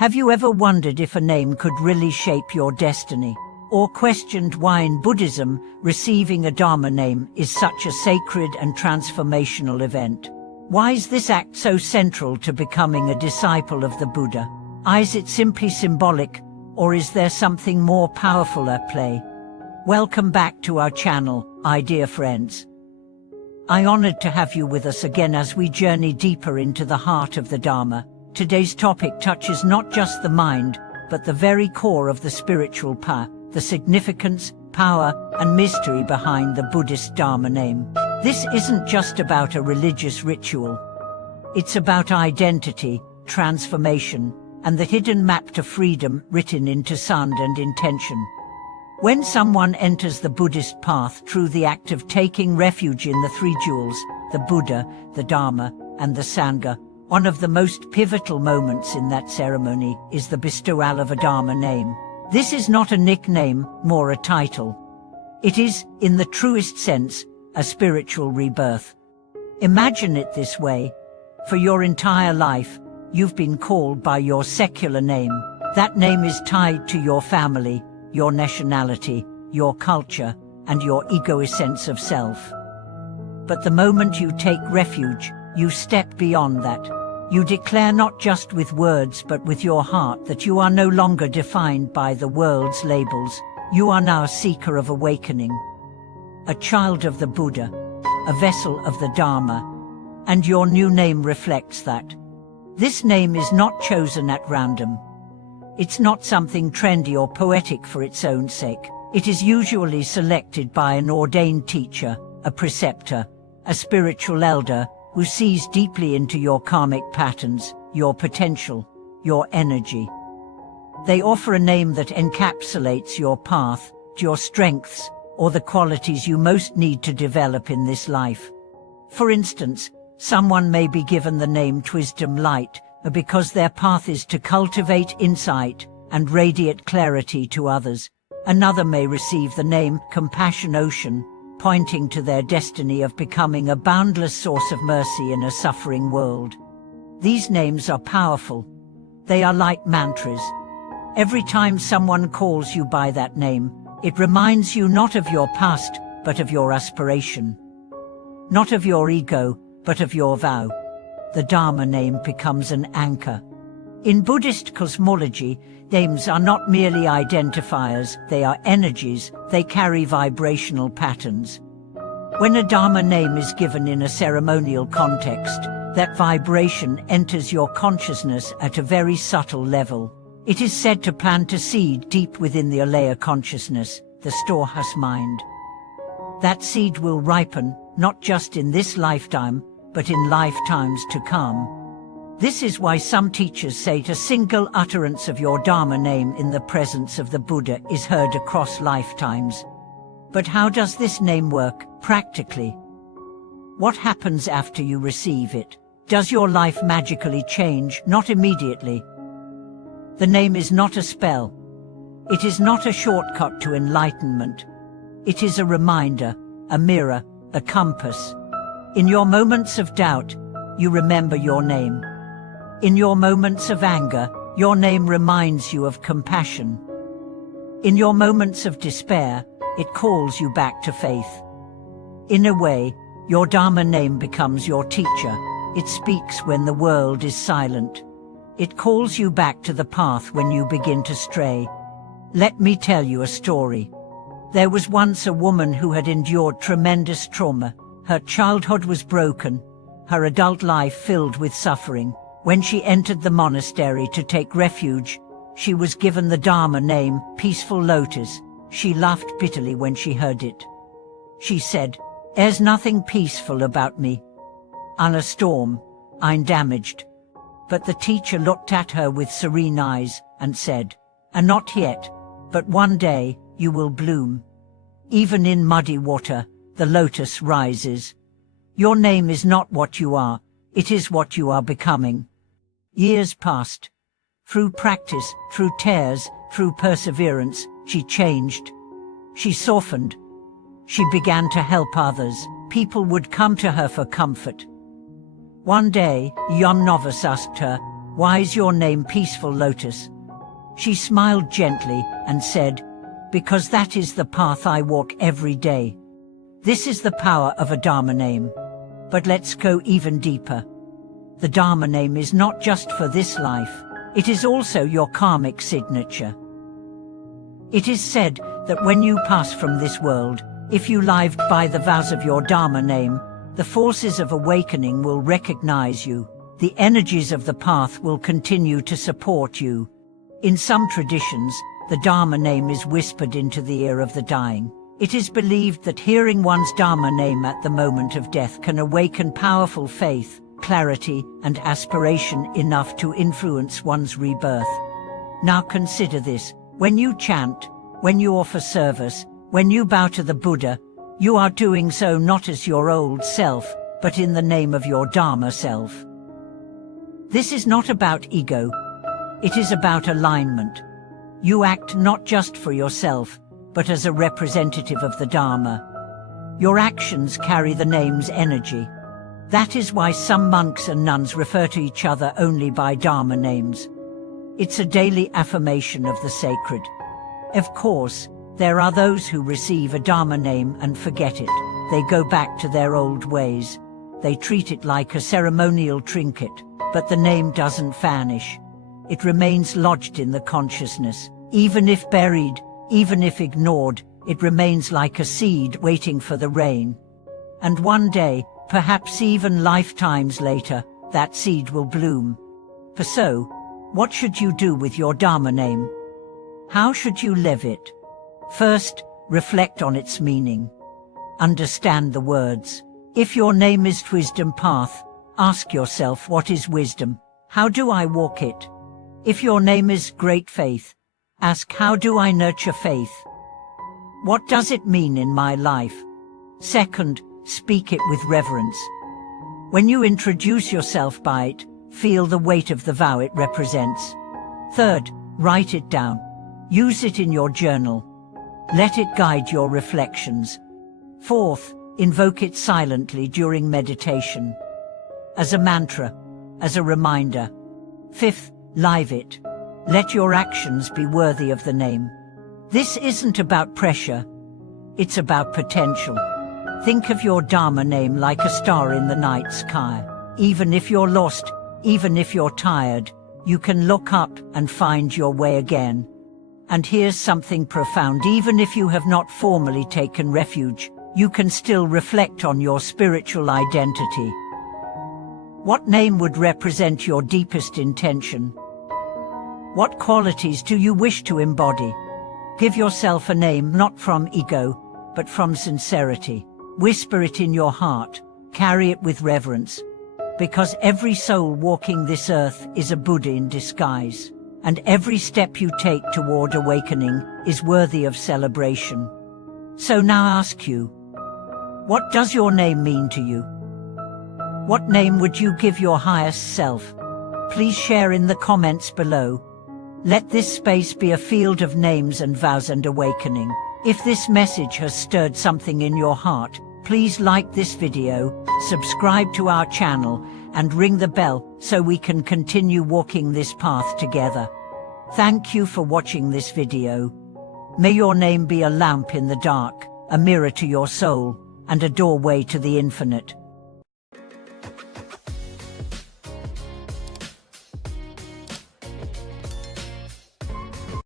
Have you ever wondered if a name could really shape your destiny? Or questioned why in Buddhism, receiving a Dharma name is such a sacred and transformational event? Why is this act so central to becoming a disciple of the Buddha? Is it simply symbolic, or is there something more powerful at play? Welcome back to our channel, dear friends. I'm honored to have you with us again as we journey deeper into the heart of the Dharma. Today's topic touches not just the mind, but the very core of the spiritual path, the significance, power, and mystery behind the Buddhist Dharma name. This isn't just about a religious ritual. It's about identity, transformation, and the hidden map to freedom written into sound and intention. When someone enters the Buddhist path through the act of taking refuge in the three jewels, the Buddha, the Dharma, and the Sangha, one of the most pivotal moments in that ceremony is the bestowal of a Dharma name. This is not a nickname, more a title. It is, in the truest sense, a spiritual rebirth. Imagine it this way. For your entire life, you've been called by your secular name. That name is tied to your family, your nationality, your culture, and your egoist sense of self. But the moment you take refuge, you step beyond that. You declare not just with words but with your heart that you are no longer defined by the world's labels. You are now a seeker of awakening, a child of the Buddha, a vessel of the Dharma, and your new name reflects that. This name is not chosen at random. It's not something trendy or poetic for its own sake. It is usually selected by an ordained teacher, a preceptor, a spiritual elder, who sees deeply into your karmic patterns, your potential, your energy. They offer a name that encapsulates your path, your strengths, or the qualities you most need to develop in this life. For instance, someone may be given the name Wisdom Light because their path is to cultivate insight and radiate clarity to others. Another may receive the name Compassion Ocean, pointing to their destiny of becoming a boundless source of mercy in a suffering world. These names are powerful. They are like mantras. Every time someone calls you by that name, it reminds you not of your past, but of your aspiration. Not of your ego, but of your vow. The Dharma name becomes an anchor. In Buddhist cosmology, names are not merely identifiers, they are energies, they carry vibrational patterns. When a Dharma name is given in a ceremonial context, that vibration enters your consciousness at a very subtle level. It is said to plant a seed deep within the alaya consciousness, the storehouse mind. That seed will ripen, not just in this lifetime, but in lifetimes to come. This is why some teachers say a single utterance of your Dharma name in the presence of the Buddha is heard across lifetimes. But how does this name work, practically? What happens after you receive it? Does your life magically change? Not immediately. The name is not a spell. It is not a shortcut to enlightenment. It is a reminder, a mirror, a compass. In your moments of doubt, you remember your name. In your moments of anger, your name reminds you of compassion. In your moments of despair, it calls you back to faith. In a way, your Dharma name becomes your teacher. It speaks when the world is silent. It calls you back to the path when you begin to stray. Let me tell you a story. There was once a woman who had endured tremendous trauma. Her childhood was broken, her adult life filled with suffering. When she entered the monastery to take refuge, she was given the Dharma name, Peaceful Lotus. She laughed bitterly when she heard it. She said, "There's nothing peaceful about me. I'm a storm, I'm damaged." But the teacher looked at her with serene eyes and said, "And not yet, but one day you will bloom. Even in muddy water, the lotus rises. Your name is not what you are, it is what you are becoming." Years passed. Through practice, through tears, through perseverance, she changed. She softened. She began to help others. People would come to her for comfort. One day, a young novice asked her, "Why is your name Peaceful Lotus?" She smiled gently and said, "Because that is the path I walk every day." This is the power of a Dharma name. But let's go even deeper. The Dharma name is not just for this life, it is also your karmic signature. It is said that when you pass from this world, if you lived by the vows of your Dharma name, the forces of awakening will recognize you. The energies of the path will continue to support you. In some traditions, the Dharma name is whispered into the ear of the dying. It is believed that hearing one's Dharma name at the moment of death can awaken powerful faith, clarity, and aspiration enough to influence one's rebirth. Now consider this. When you chant, when you offer service, when you bow to the Buddha, you are doing so not as your old self, but in the name of your Dharma self. This is not about ego. It is about alignment. You act not just for yourself, but as a representative of the Dharma. Your actions carry the name's energy. That is why some monks and nuns refer to each other only by Dharma names. It's a daily affirmation of the sacred. Of course, there are those who receive a Dharma name and forget it. They go back to their old ways. They treat it like a ceremonial trinket, but the name doesn't vanish. It remains lodged in the consciousness. Even if buried, even if ignored, it remains like a seed waiting for the rain. And one day, perhaps even lifetimes later, that seed will bloom. So, what should you do with your Dharma name? How should you live it? First, reflect on its meaning. Understand the words. If your name is Wisdom Path, ask yourself, what is wisdom? How do I walk it? If your name is Great Faith, ask, how do I nurture faith? What does it mean in my life? Second, speak it with reverence. When you introduce yourself by it, feel the weight of the vow it represents. Third, write it down. Use it in your journal. Let it guide your reflections. Fourth, invoke it silently during meditation. As a mantra, as a reminder. Fifth, live it. Let your actions be worthy of the name. This isn't about pressure. It's about potential. Think of your Dharma name like a star in the night sky. Even if you're lost, even if you're tired, you can look up and find your way again. And here's something profound. Even if you have not formally taken refuge, you can still reflect on your spiritual identity. What name would represent your deepest intention? What qualities do you wish to embody? Give yourself a name not from ego, but from sincerity. Whisper it in your heart. Carry it with reverence. Because every soul walking this earth is a Buddha in disguise. And every step you take toward awakening is worthy of celebration. So now ask you, what does your name mean to you? What name would you give your highest self? Please share in the comments below. Let this space be a field of names and vows and awakening. If this message has stirred something in your heart, please like this video, subscribe to our channel, and ring the bell so we can continue walking this path together. Thank you for watching this video. May your name be a lamp in the dark, a mirror to your soul, and a doorway to the infinite.